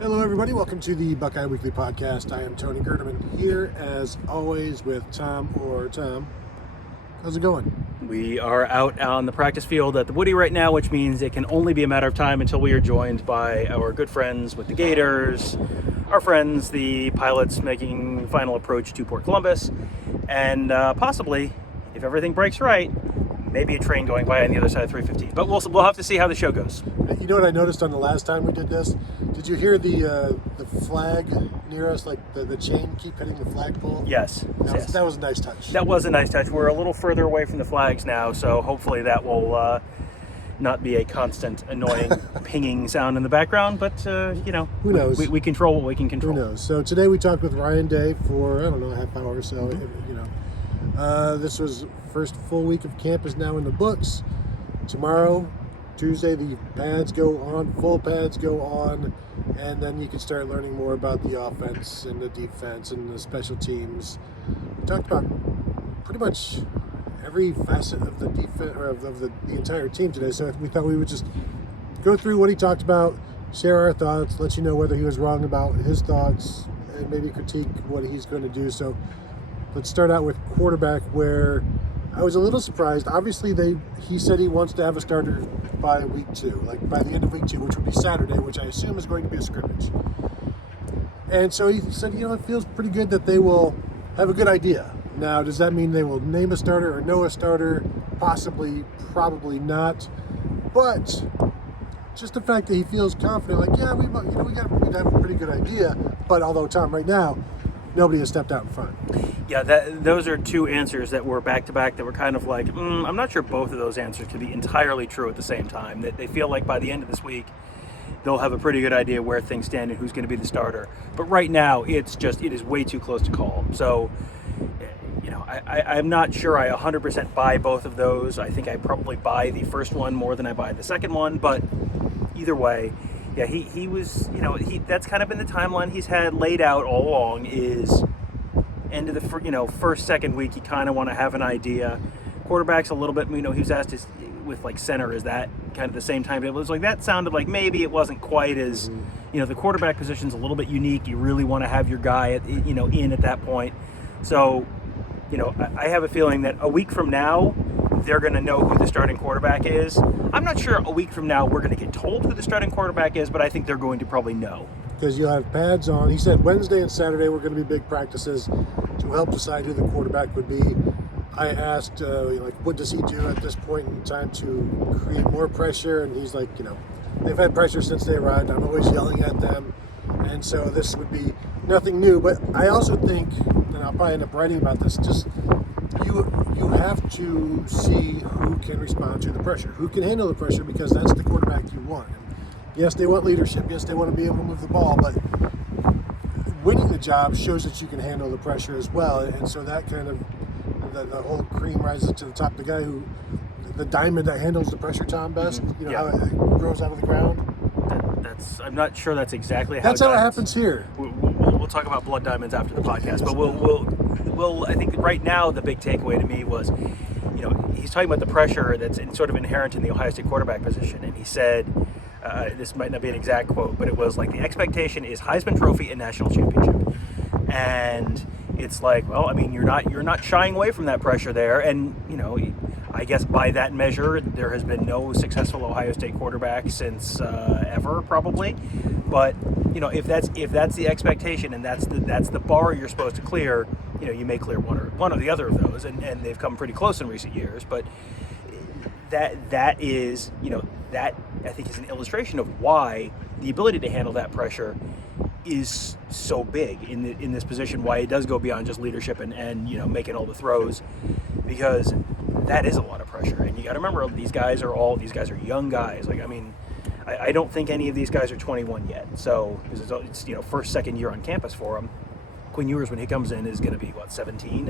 Hello, everybody. Welcome to the Buckeye Weekly Podcast. I am Tony Gerdeman here, as always, with Tom Orr. Tom, how's it going? We are out on the practice field at the Woody right now, which means it can only be a matter of time until we are joined by our good friends with the Gators, our friends, the pilots making final approach to Port Columbus, and possibly, if everything breaks right, maybe a train going by on the other side of 315. But we'll have to see how the show goes. You know what I noticed on the last time we did this? Did you hear the flag near us, like the chain keep hitting the flagpole? Yes. That was a nice touch. That was a nice touch. We're a little further away from the flags now, so hopefully that will not be a constant, annoying pinging sound in the background. But, who knows? We control what we can control. Who knows? So today we talked with Ryan Day for, a half hour or so. This was first full week of camp is now in the books. Tomorrow, Tuesday, the pads go on, full pads go on, and then you can start learning more about the offense and the defense and the special teams. We talked about pretty much every facet of the defense or of the entire team today, so we thought we would just go through what he talked about, share our thoughts, let you know whether he was wrong about his thoughts, and maybe critique what he's going to do. So let's start out with quarterback, where I was a little surprised. Obviously, he said he wants to have a starter by week 2, like by the end of week 2, which would be Saturday, which I assume is going to be a scrimmage. And so he said, it feels pretty good that they will have a good idea. Now, does that mean they will name a starter or know a starter? Possibly, probably not. But just the fact that he feels confident, like, yeah, we have a pretty good idea. But although, Tom, right now, nobody has stepped out in front. Yeah, those are two answers that were back-to-back that were kind of like, I'm not sure both of those answers can be entirely true at the same time. That they feel like by the end of this week, they'll have a pretty good idea where things stand and who's going to be the starter. But right now, it is way too close to call. So, I'm not sure I 100% buy both of those. I think I probably buy the first one more than I buy the second one. But either way, yeah, he was, that's kind of been the timeline he's had laid out all along is end of the, first, second week, you kind of want to have an idea. Quarterback's a little bit, he was asked with like center, is that kind of the same timetable? It was like, that sounded like maybe it wasn't quite as, the quarterback position's a little bit unique. You really want to have your guy in at that point. So, I have a feeling that a week from now, they're going to know who the starting quarterback is. I'm not sure a week from now we're going to get told who the starting quarterback is, but I think they're going to probably know. Because you'll have pads on. He said Wednesday and Saturday were going to be big practices to help decide who the quarterback would be. I asked, what does he do at this point in time to create more pressure? And he's like, they've had pressure since they arrived. I'm always yelling at them. And so this would be nothing new. But I also think, and I'll probably end up writing about this, just you have to see who can respond to the pressure, who can handle the pressure, because that's the quarterback you want. And yes, they want leadership. Yes, they want to be able to move the ball, but winning the job shows that you can handle the pressure as well. And so that kind of, the whole cream rises to the top. The guy the diamond that handles the pressure, Tom, best, how it grows out of the ground. I'm not sure that's exactly how. That's how it happens here. We'll talk about blood diamonds after the podcast, but we'll. I think right now the big takeaway to me was, he's talking about the pressure that's sort of inherent in the Ohio State quarterback position, and he said, this might not be an exact quote, but it was like, the expectation is Heisman Trophy and national championship, and it's like, well, you're not shying away from that pressure there, and I guess by that measure, there has been no successful Ohio State quarterback since ever, probably. But if that's the expectation and that's the bar you're supposed to clear, you may clear one or the other of those, and they've come pretty close in recent years. But that is that I think is an illustration of why the ability to handle that pressure is so big in this position. Why it does go beyond just leadership and making all the throws, because that is a lot of pressure. And you got to remember, these guys are young guys. Like, I don't think any of these guys are 21 yet. So it's first, second year on campus for them. Quinn Ewers, when he comes in, is going to be 17.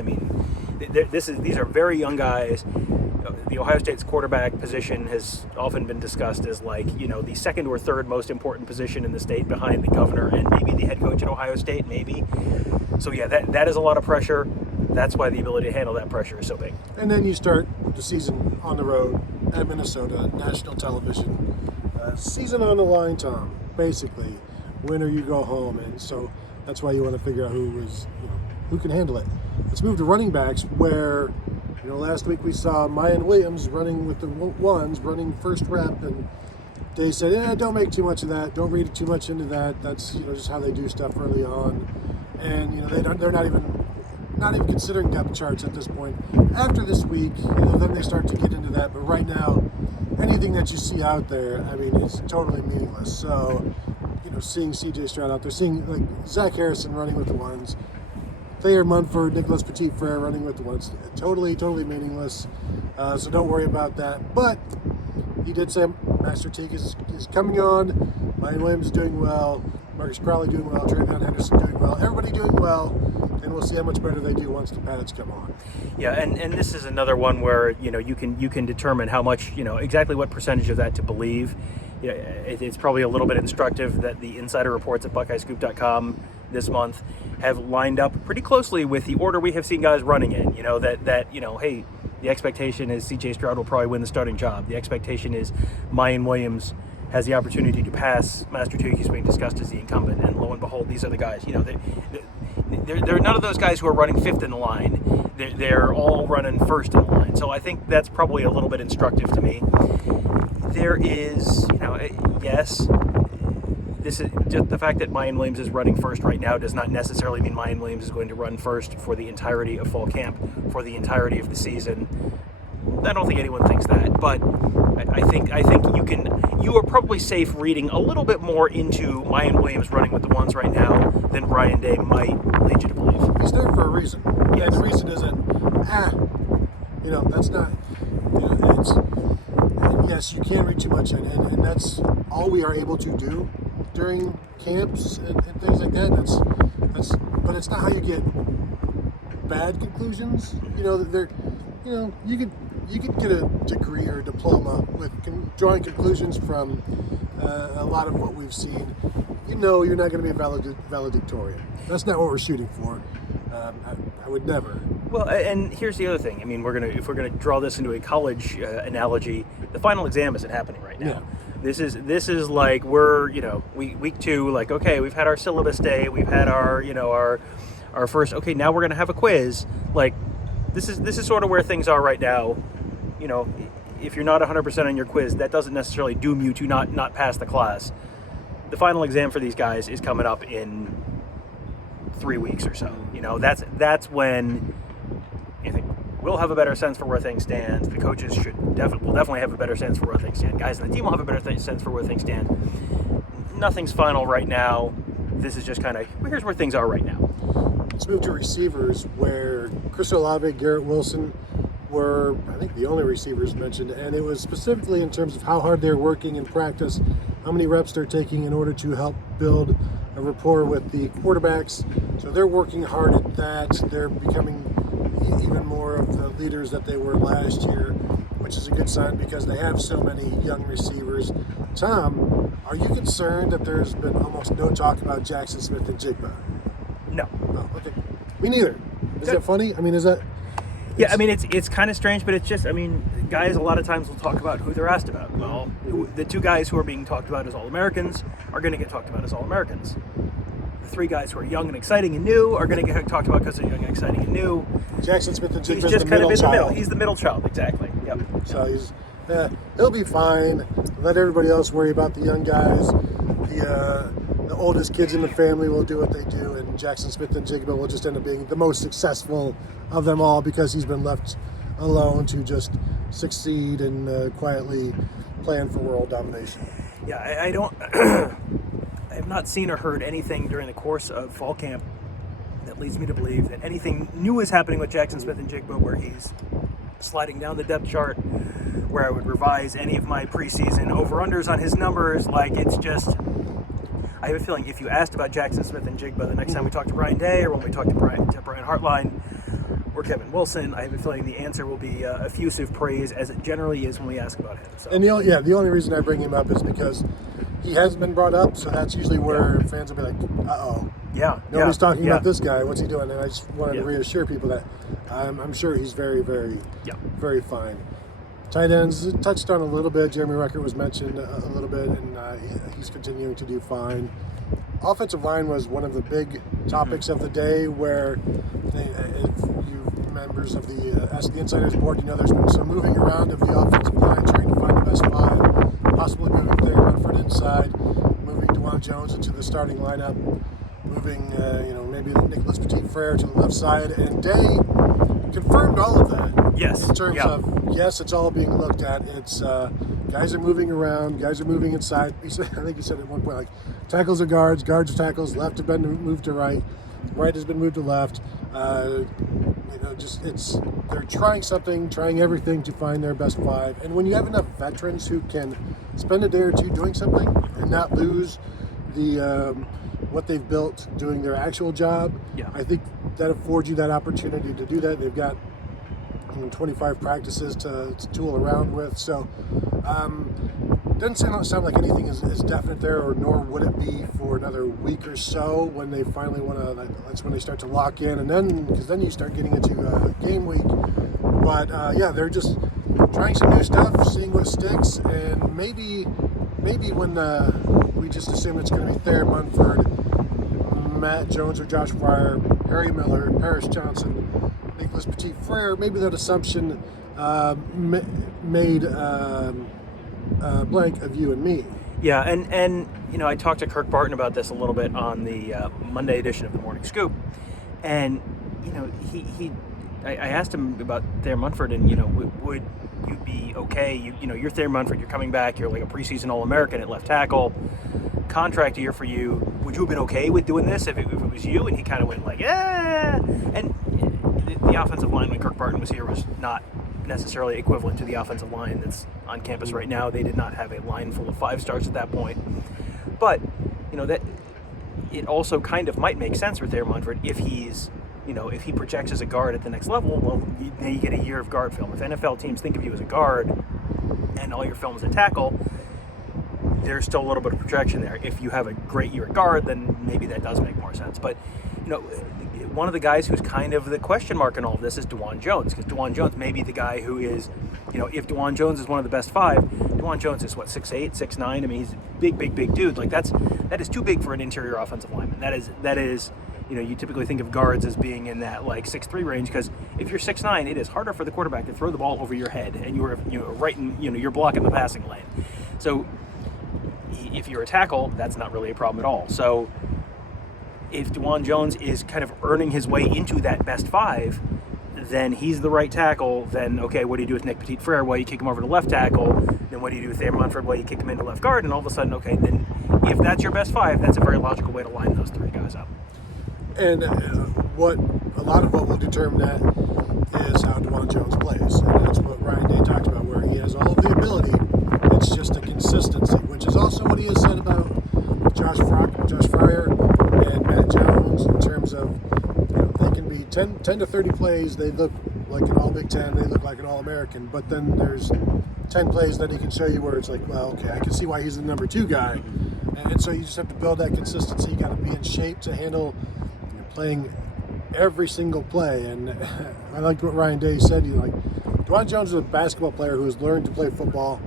These are very young guys. The Ohio State's quarterback position has often been discussed as the second or third most important position in the state, behind the governor and maybe the head coach at Ohio State, maybe. So yeah, that is a lot of pressure. That's why the ability to handle that pressure is so big. And then you start the season on the road at Minnesota, national television. Season on the line, Tom, basically. win or you go home, and so that's why you want to figure out who can handle it. Let's move to running backs, where last week we saw Mayan Williams running with the ones, running first rep, and they said, don't make too much of that, don't read too much into that. That's just how they do stuff early on, and they're not even considering depth charts at this point. After this week, then they start to get into that. But right now, anything that you see out there, it's totally meaningless. So, seeing C.J. Stroud out there, seeing like Zach Harrison running with the ones, Thayer Munford, Nicholas Petit-Frere running with the ones, totally meaningless. So don't worry about that. But he did say Master Teague is coming on. Mayan Williams is doing well. Marcus Crowley doing well. Travion Henderson doing well. Everybody doing well. And we'll see how much better they do once the pads come on. Yeah, and this is another one where you can determine how much exactly what percentage of that to believe. It's probably a little bit instructive that the insider reports at BuckeyeScoop.com this month have lined up pretty closely with the order we have seen guys running in. Hey, the expectation is C.J. Stroud will probably win the starting job. The expectation is Mayan Williams has the opportunity to pass Master Teague, who's being discussed as the incumbent, and lo and behold, these are the guys. They're none of those guys who are running fifth in the line. They're all running first in the line. So I think that's probably a little bit instructive to me. There is, yes, this is just the fact that Mayan Williams is running first right now does not necessarily mean Mayan Williams is going to run first for the entirety of fall camp, for the entirety of the season. I don't think anyone thinks that, but I think you are probably safe reading a little bit more into Mayan Williams running with the ones right now than Ryan Day might lead you to believe. He's there for a reason. Yes. And the reason isn't, that's not, it's, and yes, you can read too much in, and that's all we are able to do during camps and things like that. But it's not how you get bad conclusions. You could get a degree or a diploma with drawing conclusions from a lot of what we've seen. You're not going to be a valedictorian. That's not what we're shooting for. I would never. Well, and here's the other thing. If we're gonna draw this into a college analogy, the final exam isn't happening right now. Yeah. This is like we're week 2. Like, okay, we've had our syllabus day. We've had our first. Okay, now we're gonna have a quiz. Like, this is sort of where things are right now. If you're not 100% on your quiz, that doesn't necessarily doom you to not pass the class. The final exam for these guys is coming up in 3 weeks or so. That's when I think we'll have a better sense for where things stand. The coaches will definitely have a better sense for where things stand. Guys on the team will have a better sense for where things stand. Nothing's final right now. This is just kind of, here's where things are right now. Let's move to receivers, where Chris Olave, Garrett Wilson were, I think, the only receivers mentioned, and it was specifically in terms of how hard they're working in practice, how many reps they're taking in order to help build a rapport with the quarterbacks. So they're working hard at that. They're becoming even more of the leaders that they were last year, which is a good sign because they have so many young receivers. Tom, are you concerned that there's been almost no talk about Jackson Smith and Jigba? No. Oh, okay. Me neither. Is that funny? Is that... Yeah, it's kind of strange, but it's just, guys a lot of times will talk about who they're asked about. Well, the 2 guys who are being talked about as All-Americans are going to get talked about as All-Americans. The 3 guys who are young and exciting and new are going to get talked about because they're young and exciting and new. Jackson Smith and Jigba is just kind of in the middle. He's the middle child, exactly. Yep. So he'll be fine. Let everybody else worry about the young guys. The oldest kids in the family will do what they do, and Jackson Smith and Jigba will just end up being the most successful of them all because he's been left alone to just succeed and quietly plan for world domination. Yeah, I have not seen or heard anything during the course of fall camp that leads me to believe that anything new is happening with Jackson Smith and Jigba, where he's sliding down the depth chart, where I would revise any of my preseason over-unders on his numbers. Like, it's just, I have a feeling if you asked about Jackson Smith and Jigba the next time we talk to Brian Day, or when we talk to Brian Hartline or Kevin Wilson, I have a feeling the answer will be effusive praise, as it generally is when we ask about him. So. And the only reason I bring him up is because he hasn't been brought up, so that's usually where fans will be like, uh-oh. Yeah. Nobody's talking about this guy. What's he doing? And I just wanted to reassure people that I'm sure he's very, very, very fine. Tight ends, touched on a little bit. Jeremy Ruckert was mentioned a little bit, and he's continuing to do fine. offensive line was one of the big topics of the day, where if you members of the Ask the Insiders board, there's been some moving around of the offensive line, trying to find the best five, possibly moving Thayer Munford inside, moving Dwan Jones into the starting lineup, moving maybe Nicholas Petit-Frere to the left side, and Day confirmed all of that. Yes. In terms of, yes, it's all being looked at. It's guys are moving around, guys are moving inside. I think he said at one point, like, tackles are guards, guards are tackles, left have been moved to right, right has been moved to left. They're trying everything to find their best five. And when you have enough veterans who can spend a day or two doing something and not lose the what they've built doing their actual job, I think that affords you that opportunity to do that. They've got 25 practices to tool around with, so doesn't sound like anything is definite there, or nor would it be for another week or so when they finally want to. That's when they start to lock in, and then you start getting into game week. But they're just trying some new stuff, seeing what sticks, and maybe when we just assume it's going to be Thayer Munford, Matt Jones or Josh Fryer, Harry Miller, Paris Johnson, Nicholas Petit-Frere, maybe that assumption made blank of you and me. Yeah, and I talked to Kirk Barton about this a little bit on the Monday edition of the Morning Scoop, and I asked him about Thayer Munford, and would you be okay? You're Thayer Munford, you're coming back, you're like a preseason All-American at left tackle, contract year for you. Would you have been okay with doing this if it was you? And he kind of went like, yeah. And the offensive line when Kirk Barton was here was not necessarily equivalent to the offensive line that's on campus right now. They did not have a line full of 5-stars at that point. But, that it also kind of might make sense for Thayer Munford if he's, if he projects as a guard at the next level. Well, then you get a year of guard film. If NFL teams think of you as a guard and all your film is a tackle, there's still a little bit of projection there. If you have a great year at guard, then maybe that does make more sense. But, one of the guys who's kind of the question mark in all of this is Dwan Jones, because Dwan Jones may be the guy who is, if Dwan Jones is one of the best five, Dwan Jones is 6'8", 6'9". I mean, he's a big dude. Like that is too big for an interior offensive lineman. That is, you typically think of guards as being in that like 6'3" range, because if you're 6'9", it is harder for the quarterback to throw the ball over your head, and you're right in, you're blocking the passing lane. So if you're a tackle, that's not really a problem at all. So if Dwan Jones is kind of earning his way into that best five, then he's the right tackle. Then, okay, what do you do with Nick Petit-Frere? Well, you kick him over to left tackle. Then what do you do with Thayer Munford? Well, you kick him into left guard. And all of a sudden, okay, then if that's your best five, that's a very logical way to line those three guys up. And a lot of what will determine that is how Dwan Jones plays. And that's what Ryan Day talked about, where he has all of the ability. It's just a consistency, which is also what he has said about Josh Fryer and Matt Jones, in terms of, they can be 10 to 30 plays, they look like an All-Big Ten, they look like an All-American, but then there's 10 plays that he can show you where it's like, well, okay, I can see why he's the number 2 guy. And so you just have to build that consistency. You got to be in shape to handle playing every single play. And I liked what Ryan Day said. Dwan Jones is a basketball player who has learned to play football.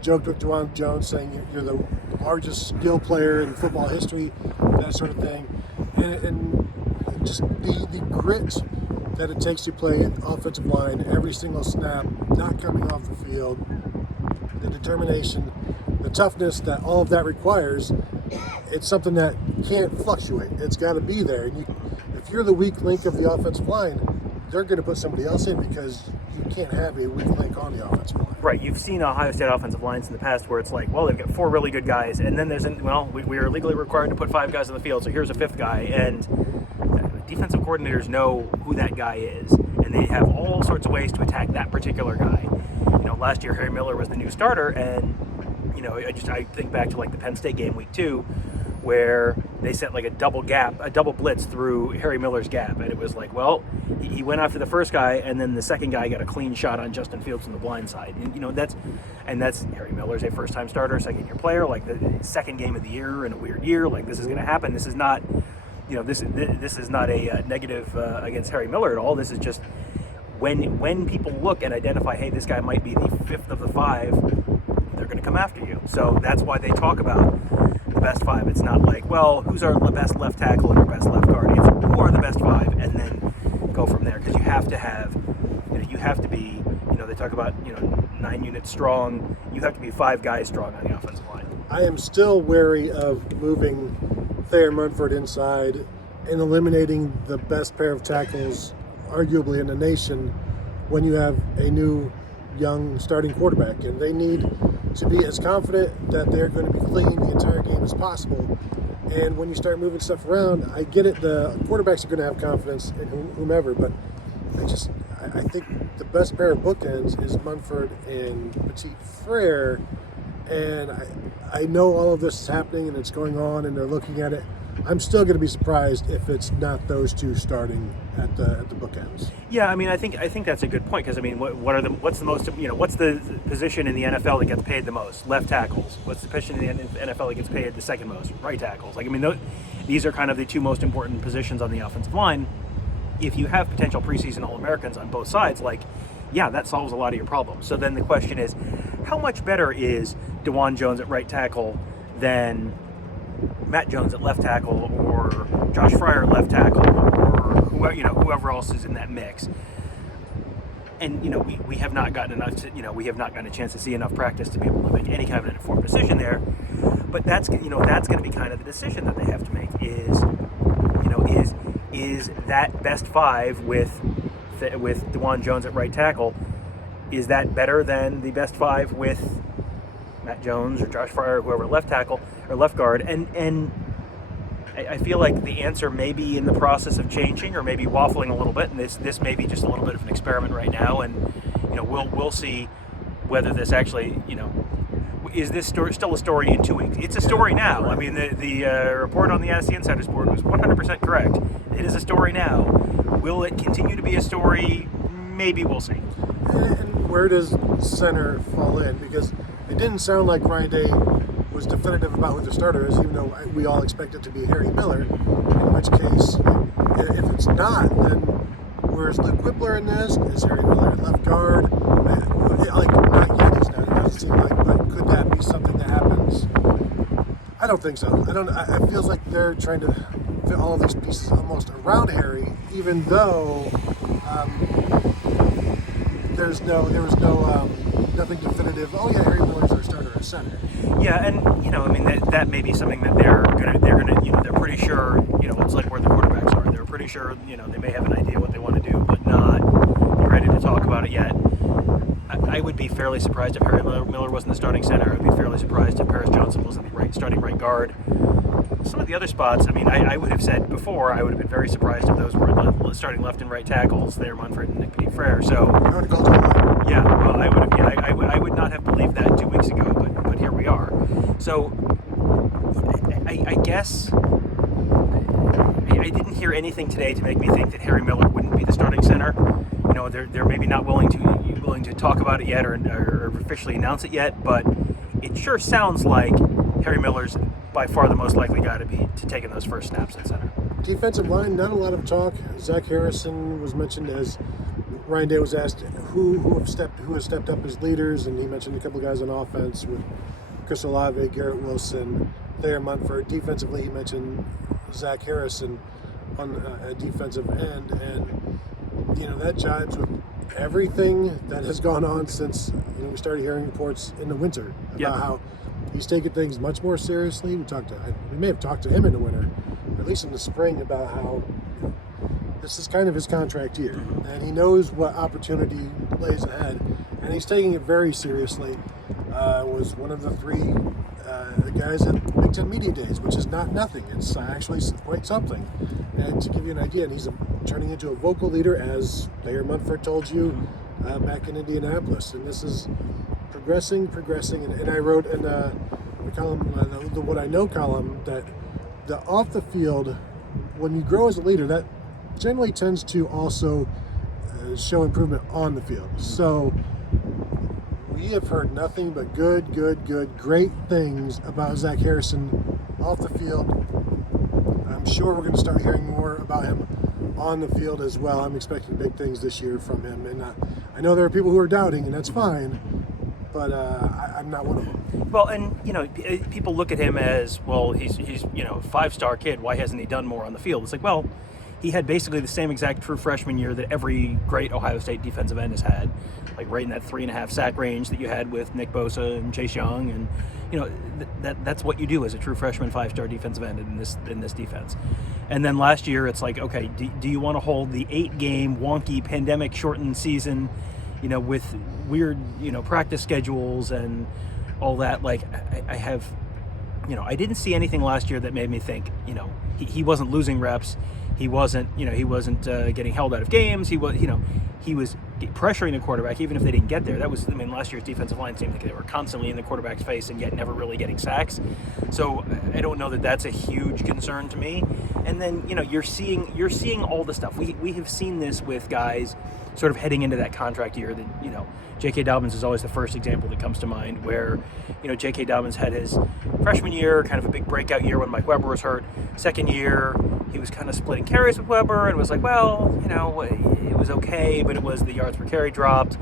Joked with Dwan Jones saying you're the largest skill player in football history, that sort of thing. And just the grit that it takes to play offensive line every single snap, not coming off the field, the determination, the toughness that all of that requires, it's something that can't fluctuate. It's got to be there. And if you're the weak link of the offensive line, they're going to put somebody else in, because you can't have a weak link on the offensive line. Right. You've seen Ohio State offensive lines in the past where it's like, well, they've got 4 really good guys, and then we are legally required to put 5 guys on the field, so here's a 5th guy, and defensive coordinators know who that guy is, and they have all sorts of ways to attack that particular guy. Last year Harry Miller was the new starter, and I think back to like the Penn State game week 2, where they sent like a double blitz through Harry Miller's gap, and it was like, well, he went after the first guy, and then the second guy got a clean shot on Justin Fields from the blind side. And that's Harry Miller's a first-time starter, second-year player, like the second game of the year in a weird year. Like, this is going to happen. This is not, this is not a negative against Harry Miller at all. This is just when people look and identify, hey, this guy might be the 5th of the 5, they're going to come after you. So that's why they talk about the best five. It's not like, well, who's our best left tackle and our best left guard. It's who are the best five, and then go from there. Because you have to have, you have to be, they talk about, 9 units strong. You have to be 5 guys strong on the offensive line. I am still wary of moving Thayer Munford inside and eliminating the best pair of tackles, arguably in the nation, when you have a new young starting quarterback, and they need to be as confident that they're going to be clean the entire game as possible. And when you start moving stuff around, I get it, the quarterbacks are going to have confidence in whomever, but I think the best pair of bookends is Munford and Petit Frere, and I know all of this is happening and it's going on and they're looking at it. I'm still going to be surprised if it's not those two starting at the bookends. Yeah, I think that's a good point, because what's the position in the NFL that gets paid the most? Left tackles. What's the position in the NFL that gets paid the second most? Right tackles. These are kind of the two most important positions on the offensive line. If you have potential preseason All-Americans on both sides, that solves a lot of your problems. So then the question is, how much better is Dwan Jones at right tackle than Matt Jones at left tackle, or Josh Fryer at left tackle, or whoever else is in that mix? And we have not gotten enough to, we have not gotten a chance to see enough practice to be able to make any kind of an informed decision there. But that's going to be kind of the decision that they have to make is that best five with Dwan Jones at right tackle, is that better than the best five with Matt Jones or Josh Fryer or whoever left tackle or left guard? And I feel like the answer may be in the process of changing, or maybe waffling a little bit, and this may be just a little bit of an experiment right now, and we'll see whether this actually, is this still a story in 2 weeks? It's a story now. I mean, the report on the Ask the Insiders board was 100% correct. It is a story now. Will it continue to be a story? Maybe we'll see. And where does center fall in? Because it didn't sound like Ryan Day was definitive about who the starter is, even though we all expect it to be Harry Miller, in which case, if it's not, then where's Luke Whippler in this? Is Harry Miller at left guard? Not yet he's not. It doesn't seem like, but could that be something that happens? I don't think so. It feels like they're trying to fit all of these pieces almost around Harry, even though there was nothing definitive. Oh yeah, Harry Miller's our starter at center. Yeah, and that may be something that they're pretty sure. It's like where the quarterbacks are. They're pretty sure. They may have an idea what they want to do, but not ready to talk about it yet. I would be fairly surprised if Harry Miller wasn't the starting center. I would be fairly surprised if Paris Johnson wasn't the starting right guard. Some of the other spots, I would have said before, I would have been very surprised if those were starting left and right tackles, Thayer Munford and Nick Petit Frere. So I would have called it. Yeah, well, I would have. Yeah, I would not have believed that 2 weeks ago, but here we are. So I guess I didn't hear anything today to make me think that Harry Miller wouldn't be the starting center. They're maybe not willing to talk about it yet or officially announce it yet, but it sure sounds like Harry Miller's by far the most likely guy to taking those first snaps at center. Defensive line, not a lot of talk. Zach Harrison was mentioned as Ryan Day was asked who has stepped up as leaders, and he mentioned a couple guys on offense with Chris Olave, Garrett Wilson, Thayer Munford. Defensively, he mentioned Zach Harrison on a defensive end, and that jives with everything that has gone on since we started hearing reports in the winter about how he's taken things much more seriously. We may have talked to him in the winter, or at least in the spring, about how this is kind of his contract year, and he knows what opportunity lays ahead, and he's taking it very seriously. Was one of the 3 guys at Big Ten Media Days, which is not nothing. It's actually quite something. And to give you an idea, and he's turning into a vocal leader, as Thayer Munford told you back in Indianapolis. And this is progressing. And I wrote in the column, the What I Know column, that the off the field, when you grow as a leader, that generally tends to also show improvement on the field. So we have heard nothing but great things about Zach Harrison off the field. I'm sure we're going to start hearing more about him on the field as well. I'm expecting big things this year from him. And I know there are people who are doubting, and that's fine. but I'm not one of them. Well, and people look at him as, well, he's a 5-star kid. Why hasn't he done more on the field? It's like, well, he had basically the same exact true freshman year that every great Ohio State defensive end has had, like right in that 3.5 sack range that you had with Nick Bosa and Chase Young, and that's what you do as a true freshman 5-star defensive end in this defense. And then last year, it's like, okay, do you want to hold the 8-game wonky pandemic shortened season, with weird practice schedules and all that? Like I have, I didn't see anything last year that made me think, he wasn't losing reps. He wasn't getting held out of games. He was pressuring the quarterback, even if they didn't get there. Last year's defensive line seemed like they were constantly in the quarterback's face and yet never really getting sacks. So I don't know that that's a huge concern to me. And then, you're seeing all the stuff. We have seen this with guys sort of heading into that contract year that, J.K. Dobbins is always the first example that comes to mind, where, J.K. Dobbins had his freshman year, kind of a big breakout year when Mike Weber was hurt. Second year, he was kind of splitting carries with Weber and was like, well, it was okay, but it was the yards per carry dropped.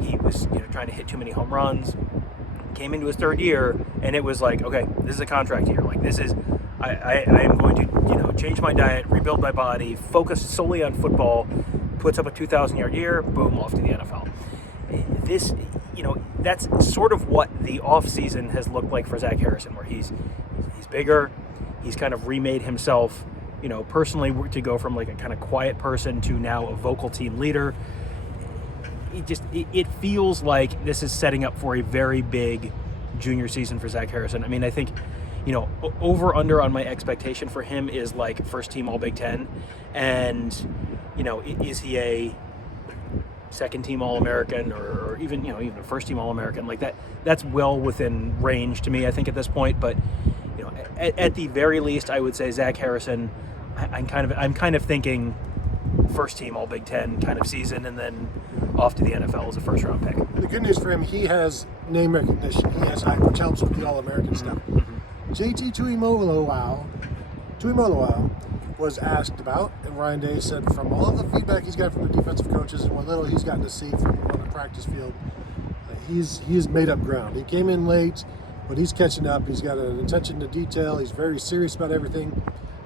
He was, trying to hit too many home runs. Came into his third year, and it was like, okay, this is a contract year. Like, this is, I am going to, change my diet, rebuild my body, focus solely on football, puts up a 2,000-yard year, boom, off to the NFL. This, that's sort of what the offseason has looked like for Zach Harrison, where he's bigger, he's kind of remade himself, personally, to go from like a kind of quiet person to now a vocal team leader. It feels like this is setting up for a very big junior season for Zach Harrison. I think, over under on my expectation for him is like first team All Big Ten, and is he a second team All-American or even a first team All-American? Like that's well within range to me, I think, at this point. But at the very least, I would say Zach Harrison, I'm kind of thinking first team All Big Ten kind of season, and then off to the NFL as a first round pick. The good news for him, he has name recognition. He has hype, which helps with the All-American stuff. JT Tuimoloau was asked about, and Ryan Day said from all of the feedback he's got from the defensive coaches and what little he's gotten to see from on the practice field, he's made up ground. He came in late, but he's catching up. He's got an attention to detail. He's very serious about everything.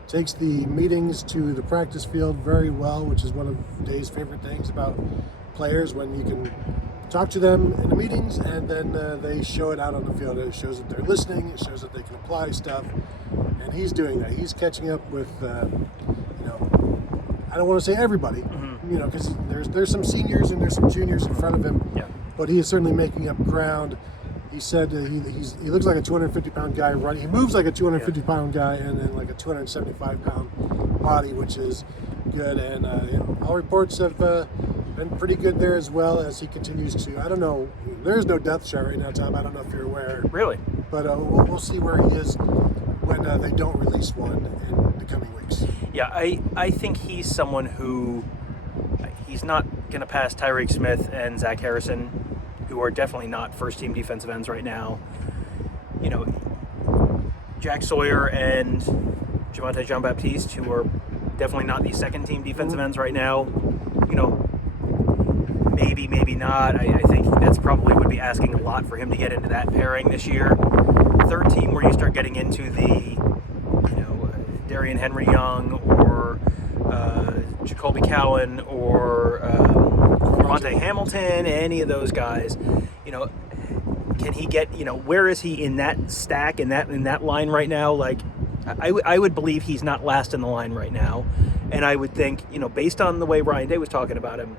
Takes the meetings to the practice field very well, which is one of Day's favorite things about players, when you can talk to them in the meetings and then they show it out on the field. It shows that they're listening. It shows that they can apply stuff. And he's doing that. He's catching up with, I don't want to say everybody, because there's some seniors and there's some juniors in front of him. Yeah. But he is certainly making up ground. He said he looks like a 250-pound guy running. He moves like a 250-pound guy, and then like a 275-pound body, which is good. And all reports have been pretty good there, as well as he continues to. I don't know. There's no depth chart right now, Tom. I don't know if you're aware. Really? But we'll see where he is when they don't release one in the coming weeks. Yeah, I think he's someone who he's not going to pass Tyreek Smith and Zach Harrison, who are definitely not first-team defensive ends right now. Jack Sawyer and Javonte Jean-Baptiste, who are definitely not the second-team defensive ends right now. Maybe not. I think that's probably would be asking a lot for him to get into that pairing this year. Third team, where you start getting into the, Darian Henry Young or Jacoby Cowan or Monte Hamilton, any of those guys, can he get, where is he in that stack, in that line right now? Like, I would believe he's not last in the line right now. And I would think, based on the way Ryan Day was talking about him,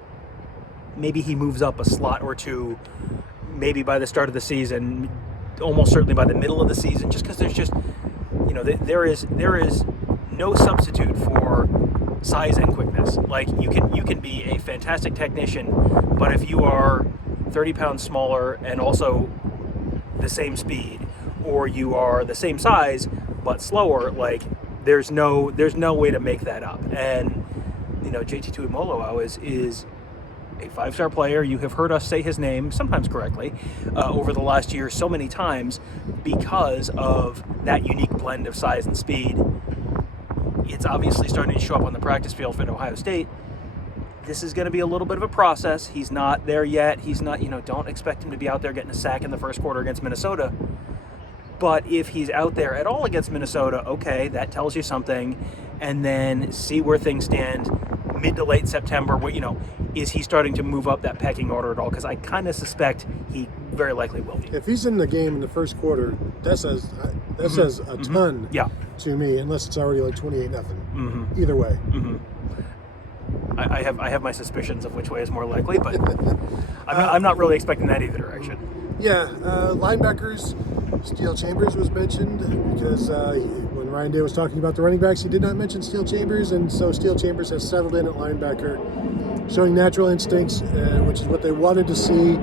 maybe he moves up a slot or two, maybe by the start of the season, almost certainly by the middle of the season, just because there's just, there is no substitute for size and quickness. Like, you can be a fantastic technician, but if you are 30 pounds smaller and also the same speed, or you are the same size but slower, like, there's no way to make that up. And JT Tuimoloau is a 5-star player. You have heard us say his name, sometimes correctly, over the last year so many times, because of that unique blend of size and speed. It's obviously starting to show up on the practice field for Ohio State. this is going to be a little bit of a process. He's not there yet. He's not, don't expect him to be out there getting a sack in the first quarter against Minnesota. But if he's out there at all against Minnesota, okay, that tells you something. And then see where things stand mid to late September. Is he starting to move up that pecking order at all? Because I kind of suspect he very likely will be. If he's in the game in the first quarter, that says a ton to me, unless it's already like 28-0. Either way. I have my suspicions of which way is more likely, but I'm not really expecting that either direction. Yeah, linebackers, Steele Chambers was mentioned because when Ryan Day was talking about the running backs, he did not mention Steele Chambers, and so Steele Chambers has settled in at linebacker, showing natural instincts, which is what they wanted to see.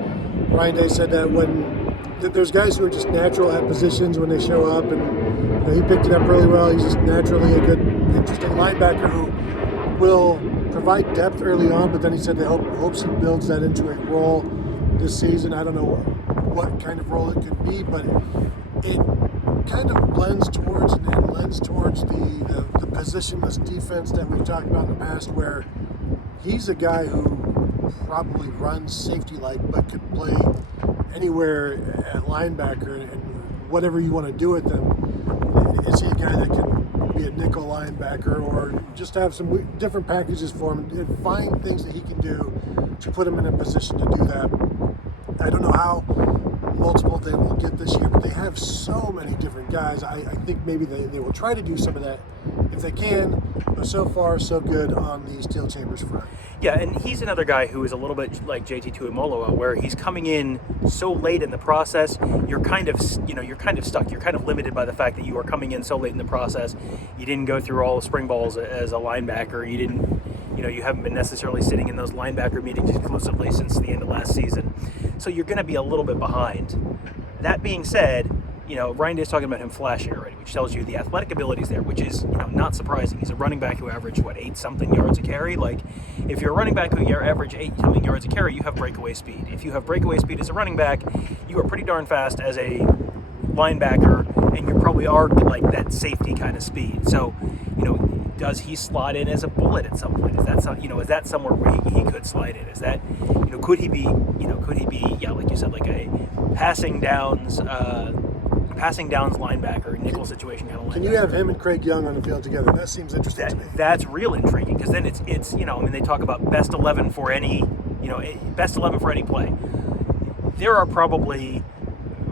Ryan Day said that there's guys who are just natural at positions when they show up, and he picked it up really well. He's just naturally a good, interesting linebacker who will provide depth early on, but then he said that hopes he builds that into a role this season. I don't know what kind of role it could be, but it kind of blends towards and lends towards the positionless defense that we've talked about in the past, where he's a guy who probably runs safety-like, but could play anywhere at linebacker, and whatever you want to do with him. Is he a guy that can be a nickel linebacker, or just have some different packages for him and find things that he can do to put him in a position to do that? I don't know how multiple they will get this year, but they have so many different guys. I think maybe they will try to do some of that if they can, but so far so good on the Steele Chambers front. Yeah, and he's another guy who is a little bit like JT Tuimoloau, where he's coming in so late in the process. You're kind of stuck. You're kind of limited by the fact that you are coming in so late in the process. You didn't go through all the spring balls as a linebacker. You didn't, you haven't been necessarily sitting in those linebacker meetings exclusively since the end of last season. So you're going to be a little bit behind. That being said, Ryan Day's talking about him flashing already, which tells you the athletic abilities there, which is, not surprising. He's a running back who averaged, 8-something yards a carry? Like, if you're a running back who average 8-something yards a carry, you have breakaway speed. If you have breakaway speed as a running back, you are pretty darn fast as a linebacker, and you probably are like that safety kind of speed. So, does he slot in as a bullet at some point? Is that somewhere where he could slide in? Is that, could he be, like you said, like a passing downs linebacker, nickel situation kind of linebacker? Can you have him and Craig Young on the field together? That seems interesting to me. That's real intriguing, because then it's they talk about best 11 for any play. There are probably,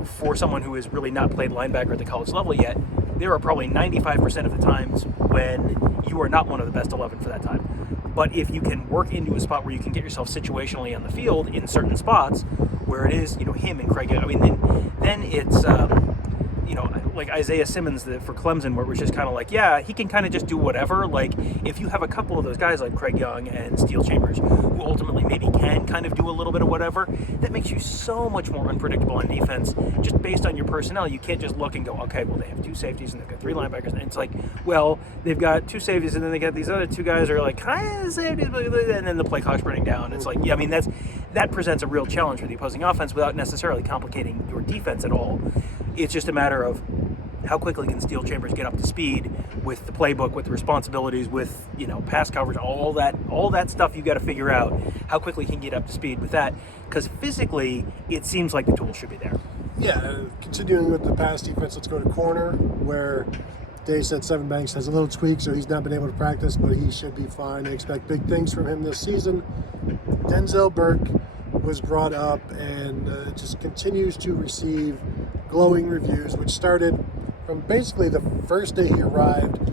for someone who has really not played linebacker at the college level yet, there are probably 95% of the times when you are not one of the best 11 for that time. But if you can work into a spot where you can get yourself situationally on the field in certain spots where it is, him and Craig, then it's, like Isaiah Simmons for Clemson, where it was just kind of like, yeah, he can kind of just do whatever. Like, if you have a couple of those guys like Craig Young and Steele Chambers, who ultimately maybe can kind of do a little bit of whatever, that makes you so much more unpredictable on defense, just based on your personnel. You can't just look and go, okay, well, they have 2 safeties and they've got 3 linebackers. And it's like, well, they've got 2 safeties and then they got these other 2 guys who are like, kind of safeties, and then the play clock's running down. It's like, yeah, that presents a real challenge for the opposing offense without necessarily complicating your defense at all. It's just a matter of how quickly can Steele Chambers get up to speed with the playbook, with the responsibilities, with pass coverage, all that stuff you got to figure out. How quickly he can get up to speed with that, because physically it seems like the tools should be there. Yeah, continuing with the pass defense, let's go to corner, where Dave said Seven Banks has a little tweak, so he's not been able to practice, but he should be fine. I expect big things from him this season. Denzel Burke was brought up and just continues to receive glowing reviews, which started from basically the first day he arrived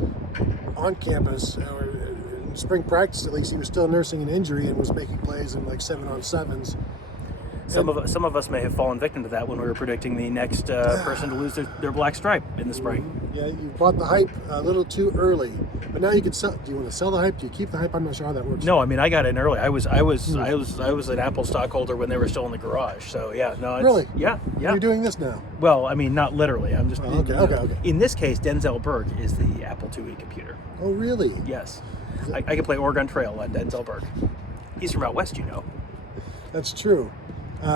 on campus, or in spring practice at least. He was still nursing an injury and was making plays in like 7-on-7s. Some of us may have fallen victim to that when we were predicting the next person to lose their black stripe in the spring. Yeah, you bought the hype a little too early, but now you can sell. Do you want to sell the hype? Do you keep the hype? I'm not sure how that works. No, I got in early. I was an Apple stockholder when they were still in the garage. So yeah, no, it's, really, yeah. You're doing this now. Well, not literally. I'm just okay. In this case, Denzel Burke is the Apple IIe computer. Oh, really? Yes, I can play Oregon Trail on Denzel Burke. He's from out west, That's true.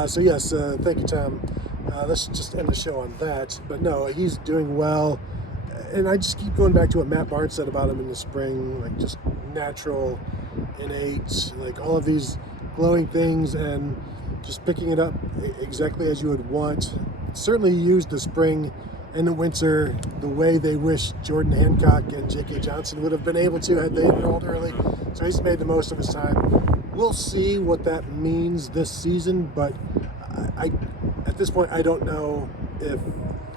So yes, thank you, Tom. Let's just end the show on that. But no, he's doing well. And I just keep going back to what Matt Barnes said about him in the spring, like just natural innate, like all of these glowing things, and just picking it up exactly as you would want. Certainly used the spring and the winter the way they wish Jordan Hancock and J.K. Johnson would have been able to had they enrolled early. So he's made the most of his time. We'll see what that means this season, but I at this point I don't know if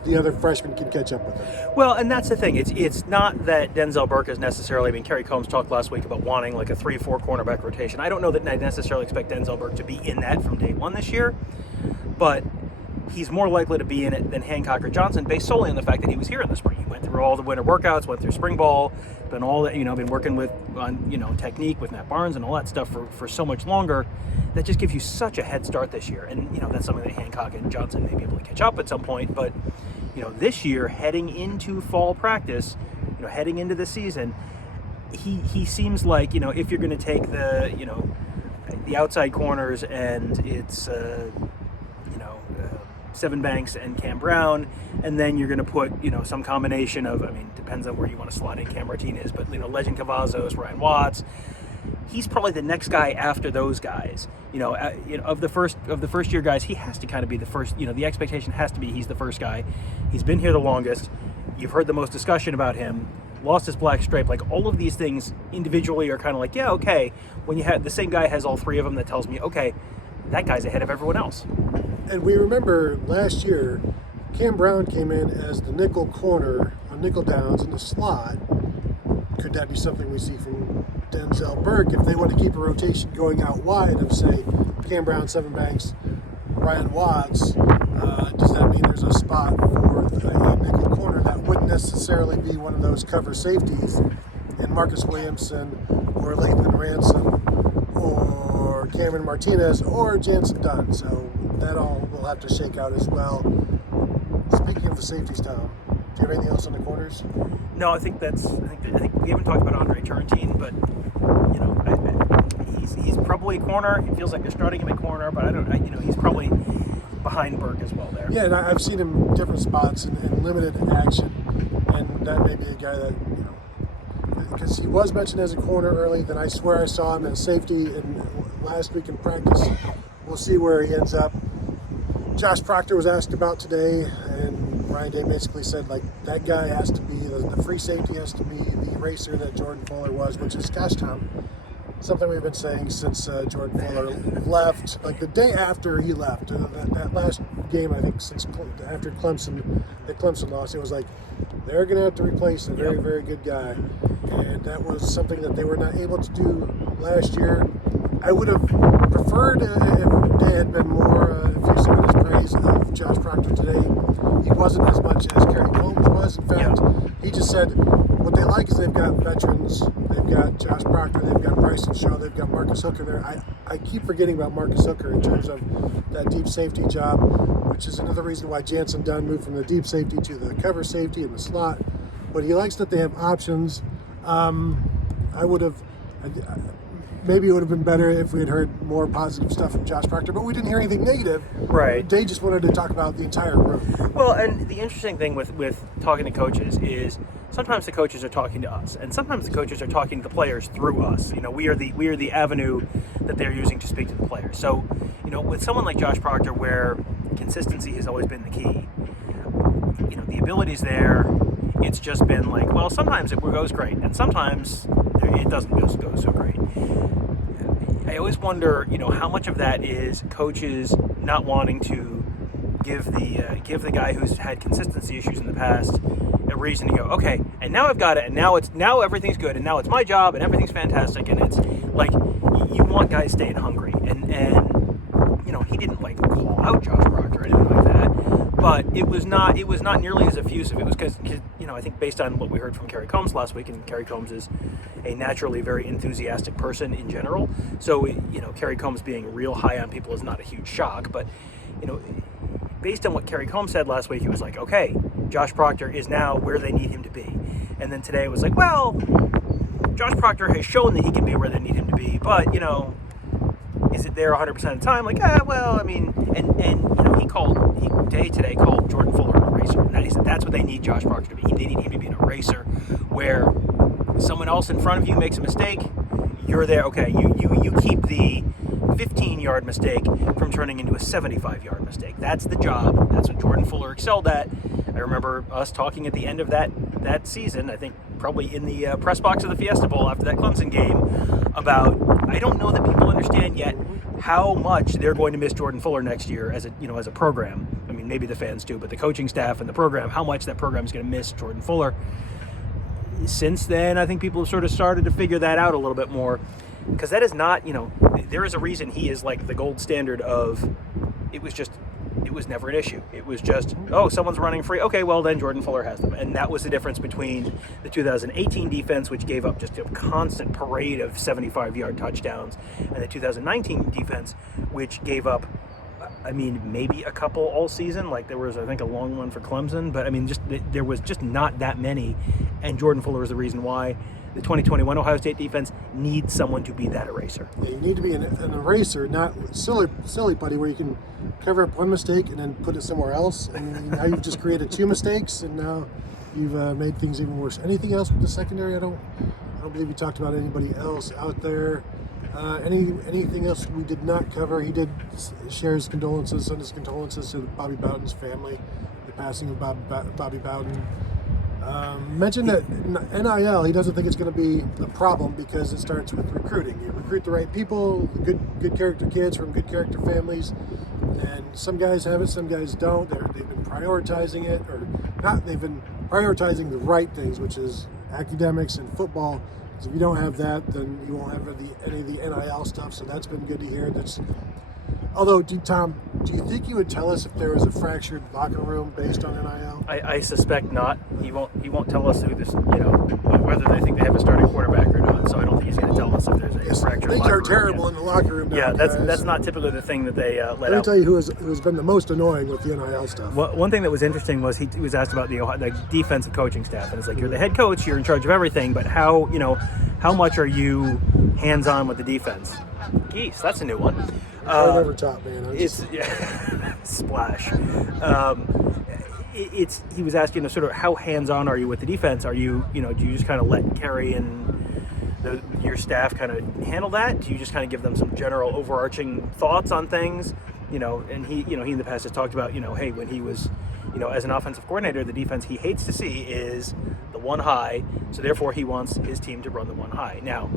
the other freshmen can catch up with him. Well, and that's the thing. It's not that Denzel Burke is necessarily. I mean, Kerry Combs talked last week about wanting like a 3-4 cornerback rotation. I don't know that I necessarily expect Denzel Burke to be in that from day one this year, but he's more likely to be in it than Hancock or Johnson, based solely on the fact that he was here in the spring. He went through all the winter workouts, went through spring ball, been all that, been working on technique with Matt Barnes and all that stuff for so much longer. That just gives you such a head start this year. And, that's something that Hancock and Johnson may be able to catch up at some point. But, this year, heading into fall practice, heading into the season, he seems like, if you're going to take the outside corners and it's, Seven Banks and Cam Brown, and then you're going to put, some combination of, depends on where you want to slot in Cam Martinez, but, Legend Cavazos, Ryan Watts. He's probably the next guy after those guys. Of the first year guys, he has to kind of be the first. The expectation has to be he's the first guy. He's been here the longest. You've heard the most discussion about him. Lost his black stripe. Like all of these things individually are kind of like, yeah, okay. When you have the same guy has all three of them, that tells me, okay, that guy's ahead of everyone else. And we remember last year, Cam Brown came in as the nickel corner on nickel downs in the slot. Could that be something we see from Denzel Burke if they want to keep a rotation going out wide of, say, Cam Brown, Seven Banks, Ryan Watts? Does that mean there's a spot for a nickel corner that wouldn't necessarily be one of those cover safeties in Marcus Williamson or Lathan Ransom or Cameron Martinez or Jansen Dunn? So that all will have to shake out as well. Speaking of the safeties, Tom, do you have anything else on the corners? No, I think we haven't talked about Andre Turrentine, but he's probably a corner. It feels like they're starting him at corner, but he's probably behind Burke as well there. Yeah, and I've seen him in different spots in limited action, and that may be a guy that because he was mentioned as a corner early. Then I swear I saw him as safety last week in practice. We'll see where he ends up. Josh Proctor was asked about today, and Ryan Day basically said, like, that guy has to be, the free safety has to be the eraser that Jordan Fuller was, which is, gosh, Tom, something we've been saying since Jordan Fuller left, like the day after he left, that last game, I think, since after Clemson lost, it was like, they're going to have to replace a very, very good guy. And that was something that they were not able to do last year. I would have preferred if Day had been more effusive in his praise of Josh Proctor today. He wasn't as much as Kerry Combs was. In fact, he just said what they like is they've got veterans. They've got Josh Proctor. They've got Bryson Shaw. They've got Marcus Hooker there. I keep forgetting about Marcus Hooker in terms of that deep safety job, which is another reason why Jansen Dunn moved from the deep safety to the cover safety in the slot. But he likes that they have options. Maybe it would have been better if we had heard more positive stuff from Josh Proctor, but we didn't hear anything negative. Right. They just wanted to talk about the entire room. Well, and the interesting thing with talking to coaches is sometimes the coaches are talking to us, and sometimes the coaches are talking to the players through us. We are the avenue that they're using to speak to the players. So, with someone like Josh Proctor, where consistency has always been the key, the ability's there. It's just been like, well, sometimes it goes great, and sometimes it doesn't go so great. I always wonder, how much of that is coaches not wanting to give the guy who's had consistency issues in the past a reason to go, okay, and now I've got it, and now everything's good, and now it's my job, and everything's fantastic, and it's like you want guys staying hungry, and he didn't like call out Josh Proctor or anything like that, but it was not nearly as effusive. It was because I think based on what we heard from Kerry Combs last week, and Kerry Combs is a naturally very enthusiastic person in general, so Kerry Combs being real high on people is not a huge shock, but based on what Kerry Combs said last week, it was like, okay, Josh Proctor is now where they need him to be, and then today it was like, well, Josh Proctor has shown that he can be where they need him to be, but is it there 100% of the time? Like, Day today called Jordan Fuller an eraser. And he said that's what they need Josh Proctor to be. They need him to be an eraser where someone else in front of you makes a mistake, you're there. Okay, you keep the 15-yard mistake from turning into a 75-yard mistake. That's the job. That's what Jordan Fuller excelled at. I remember us talking at the end of that season, I think probably in the press box of the Fiesta Bowl after that Clemson game, about, I don't know that people understand yet how much they're going to miss Jordan Fuller next year as a program. I mean, maybe the fans do, but the coaching staff and the program, how much that program is going to miss Jordan Fuller. Since then, I think people have sort of started to figure that out a little bit more, because that is not, there is a reason he is like the gold standard of, it was never an issue. It was just, someone's running free. Okay, well then Jordan Fuller has them. And that was the difference between the 2018 defense, which gave up just a constant parade of 75-yard touchdowns, and the 2019 defense, which gave up, maybe a couple all season. Like there was, I think, a long one for Clemson, but there was just not that many. And Jordan Fuller is the reason why the 2021 Ohio State defense needs someone to be that eraser. Yeah, you need to be an eraser, not silly putty, where you can cover up one mistake and then put it somewhere else. And now you've just created 2 mistakes, and now you've made things even worse. Anything else with the secondary? I don't believe you talked about anybody else out there. Anything else we did not cover? He did share his condolences, send his condolences to Bobby Bowden's family, the passing of Bobby Bowden. Mentioned that NIL, he doesn't think it's going to be a problem because it starts with recruiting. You recruit the right people, good character kids from good character families, and some guys have it, some guys don't. They've been prioritizing it, or not. They've been prioritizing the right things, which is academics and football. Because if you don't have that, then you won't have any of the NIL stuff. So that's been good to hear. Although, Tom, do you think you would tell us if there was a fractured locker room based on NIL? I suspect not. He won't tell us who this, whether they think they have a starting quarterback or not. So I don't think he's going to tell us if there's a fractured locker room. Things are terrible in the locker room. Yeah, that's not typically the thing that they let out. Let me tell you who's been the most annoying with the NIL stuff. Well, one thing that was interesting was he was asked about the defensive coaching staff, and it's like, you're the head coach, you're in charge of everything, but how much are you hands-on with the defense? Geese, that's a new one. Right over top, man. Splash. He was asked, sort of how hands-on are you with the defense? Are you, do you just kind of let Kerry and your staff kind of handle that? Do you just kind of give them some general overarching thoughts on things? And he in the past has talked about, hey, when he was, as an offensive coordinator, the defense he hates to see is the one high. So therefore, he wants his team to run the one high. Now,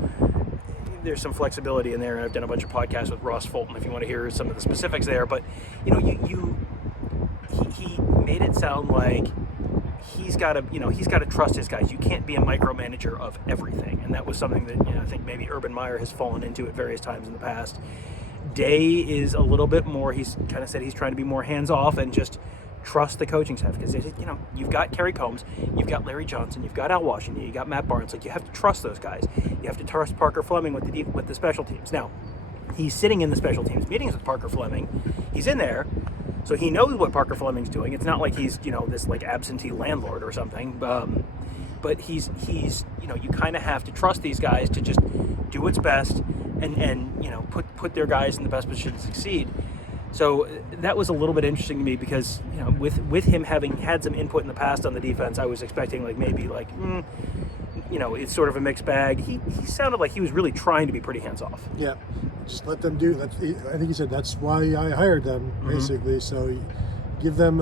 there's some flexibility in there, and I've done a bunch of podcasts with Ross Fulton if you want to hear some of the specifics there. But he made it sound like he's got to trust his guys. You can't be a micromanager of everything, and that was something that I think maybe Urban Meyer has fallen into at various times in the past. Day is a little bit more. He's kind of said he's trying to be more hands off and just trust the coaching staff, because you've got Kerry Combs, you've got Larry Johnson, you've got Al Washington, you got Matt Barnes. Like, you have to trust those guys. You have to trust Parker Fleming with the special teams. Now, he's sitting in the special teams meetings with Parker Fleming. He's in there, so he knows what Parker Fleming's doing. It's not like he's this like absentee landlord or something. But he's you kind of have to trust these guys to just do what's best and put their guys in the best position to succeed. So that was a little bit interesting to me, because with him having had some input in the past on the defense, I was expecting it's sort of a mixed bag. He sounded like he was really trying to be pretty hands off. Yeah, just let them do that. I think he said that's why I hired them, basically. So you give them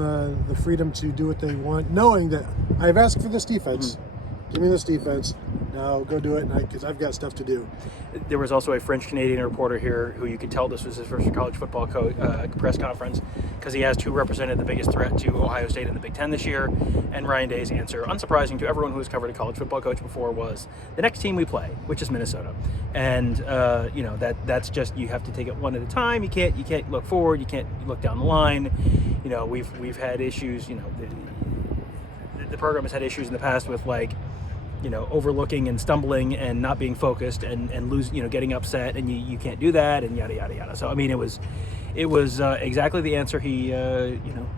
the freedom to do what they want, knowing that I've asked for this defense. Give me this defense. Now go do it, because I've got stuff to do. There was also a French-Canadian reporter here who you could tell this was his first college football press conference, because he asked who represented the biggest threat to Ohio State in the Big Ten this year, and Ryan Day's answer, unsurprising to everyone who has covered a college football coach before, was the next team we play, which is Minnesota. And that's just, you have to take it one at a time. You can't look forward. You can't look down the line. We've had issues. The program has had issues in the past with overlooking and stumbling and not being focused and lose, getting upset, and you can't do that, and yada yada yada. So I mean, it was exactly the answer he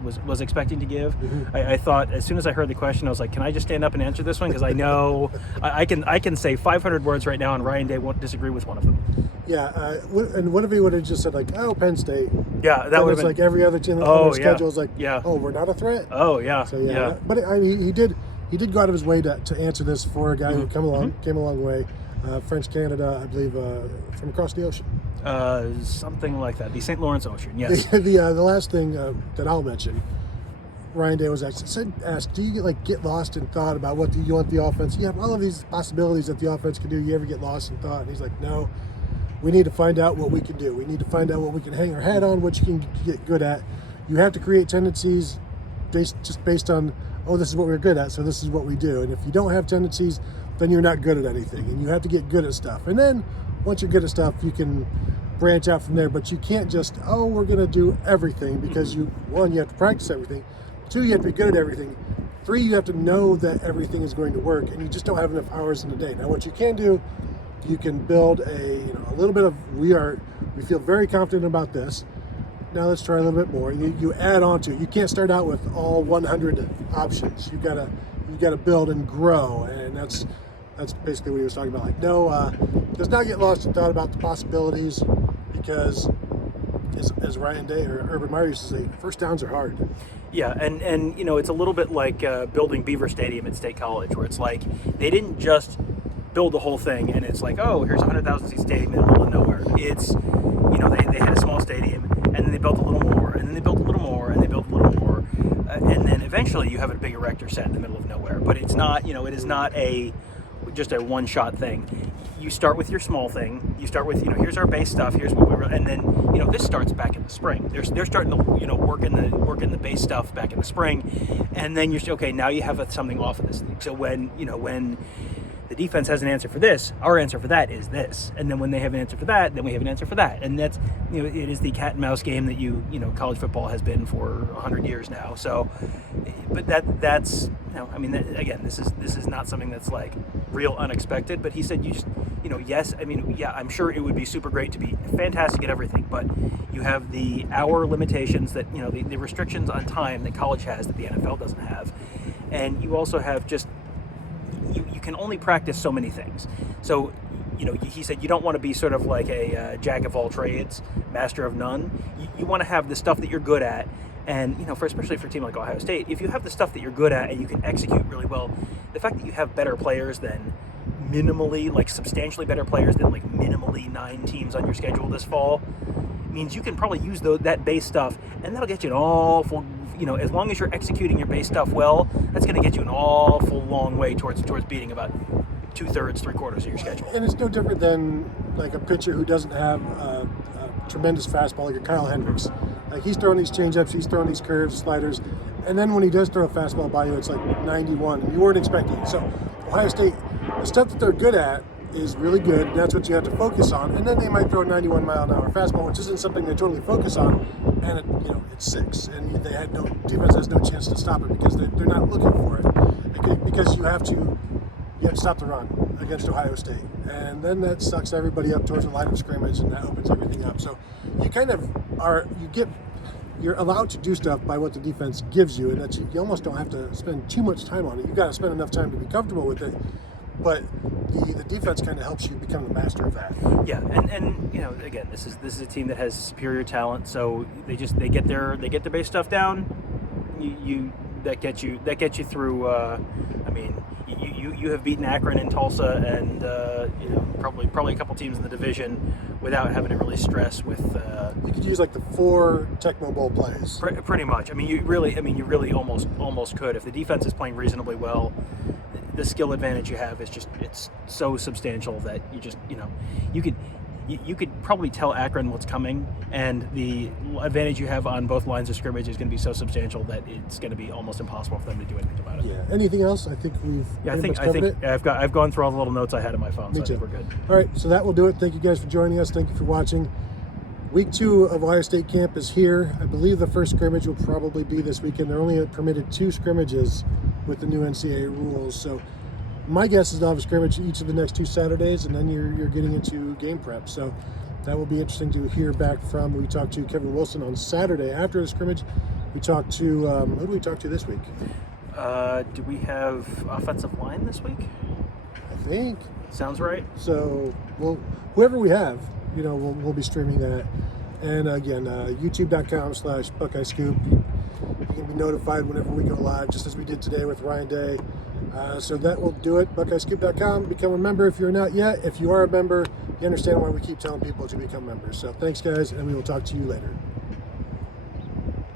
was expecting to give. I thought, as soon as I heard the question, I was like, can I just stand up and answer this one, because I know I can say 500 words right now and Ryan Day won't disagree with one of them. Yeah, and what if he would have just said Penn State? Yeah, that would have been like every other team on the schedule is we're not a threat. Oh yeah. So yeah. But he did go out of his way to answer this for a guy who came a long way. French Canada, I believe, from across the ocean. Something like that. The St. Lawrence Ocean, yes. The last thing that I'll mention, Ryan Day was asked, do you get lost in thought about what you want the offense? You have all of these possibilities that the offense can do. You ever get lost in thought? And he's like, no, we need to find out what we can do. We need to find out what we can hang our hat on, what you can get good at. You have to create tendencies based on, oh, this is what we're good at, so this is what we do. And if you don't have tendencies, then you're not good at anything. And you have to get good at stuff. And then once you're good at stuff, you can branch out from there. But you can't just, we're going to do everything, because you have to practice everything. 2, you have to be good at everything. 3, you have to know that everything is going to work, and you just don't have enough hours in the day. Now, what you can do, you can build a little bit of, we feel very confident about this. Now let's try a little bit more. You add on to it. You can't start out with all 100 options. You've got to build and grow, and that's basically what he was talking about. Does not get lost in thought about the possibilities, because as Ryan Day or Urban Meyer used to say, first downs are hard. Yeah, and it's a little bit like building Beaver Stadium at State College, where it's like they didn't just build the whole thing and it's like, oh, here's a 100,000 seat stadium in the middle of nowhere. It's, they had a small stadium, and then they built a little more, and then they built a little more, and they built a little more, and then eventually you have a big erector set in the middle of nowhere. But it's not, it is not just a one-shot thing. You start with your small thing. You start with, here's our base stuff. Here's what and then, this starts back in the spring. They're starting to, work in the base stuff back in the spring, and then you're okay. Now you have something off of this. So when the defense has an answer for this, our answer for that is this, and then when they have an answer for that, then we have an answer for that, and that's, it is the cat and mouse game that college football has been for 100 years now. So, but that's. Again, this is not something that's like real unexpected, but he said yes, I'm sure it would be super great to be fantastic at everything, but you have the hour limitations that, the restrictions on time that college has that the NFL doesn't have, and you also have just, you can only practice so many things. So, he said you don't want to be sort of like a jack of all trades, master of none. You want to have the stuff that you're good at. And, especially for a team like Ohio State, if you have the stuff that you're good at and you can execute really well, the fact that you have better players than substantially better players than minimally 9 teams on your schedule this fall means you can probably use that base stuff, and that'll get you an awful, as long as you're executing your base stuff well, that's going to get you an awful long way towards beating about 2/3, 3/4 of your schedule. And it's no different than like a pitcher who doesn't have a tremendous fastball, like a Kyle Hendricks. Like, he's throwing these changeups, he's throwing these curves, sliders, and then when he does throw a fastball by you, it's like 91, and you weren't expecting it. So Ohio State, the stuff that they're good at is really good, and that's what you have to focus on. And then they might throw a 91-mile-an-hour fastball, which isn't something they totally focus on, and it's 6, and defense has no chance to stop it because they're not looking for it, because you have to stop the run against Ohio State, and then that sucks everybody up towards the line of scrimmage, and that opens everything up. So you kind of you're allowed to do stuff by what the defense gives you, and that you almost don't have to spend too much time on it. You've got to spend enough time to be comfortable with it, but the defense kind of helps you become the master of that. Yeah, and again, this is a team that has superior talent, so they get their base stuff down. That gets you through. You have beaten Akron and Tulsa, and probably a couple teams in the division without having to really stress with. You could use like the 4 Tecmo Bowl plays. Pretty much. You really almost could, if the defense is playing reasonably well. The skill advantage you have is it's so substantial that you could probably tell Akron what's coming, and the advantage you have on both lines of scrimmage is going to be so substantial that it's going to be almost impossible for them to do anything about it. Yeah. Anything else? I think we've. Yeah, I think I've gone through all the little notes I had on my phone, so I think we're good. All right, so that will do it. Thank you guys for joining us. Thank you for watching. Week 2 of Ohio State camp is here. I believe the first scrimmage will probably be this weekend. They're only permitted 2 scrimmages with the new NCAA rules, so my guess is they'll have a scrimmage each of the next 2 Saturdays, and then you're getting into game prep. So that will be interesting to hear back from. We talked to Kevin Wilson on Saturday after the scrimmage. We talked to who do we talk to this week? Do we have offensive line this week? I think. Sounds right. So, whoever we have, we'll be streaming that. And again, youtube.com/Buckeye Scoop. You can be notified whenever we go live, just as we did today with Ryan Day. So that will do it. BuckeyeScoop.com. Become a member if you're not yet. If you are a member, you understand why we keep telling people to become members. So thanks, guys, and we will talk to you later.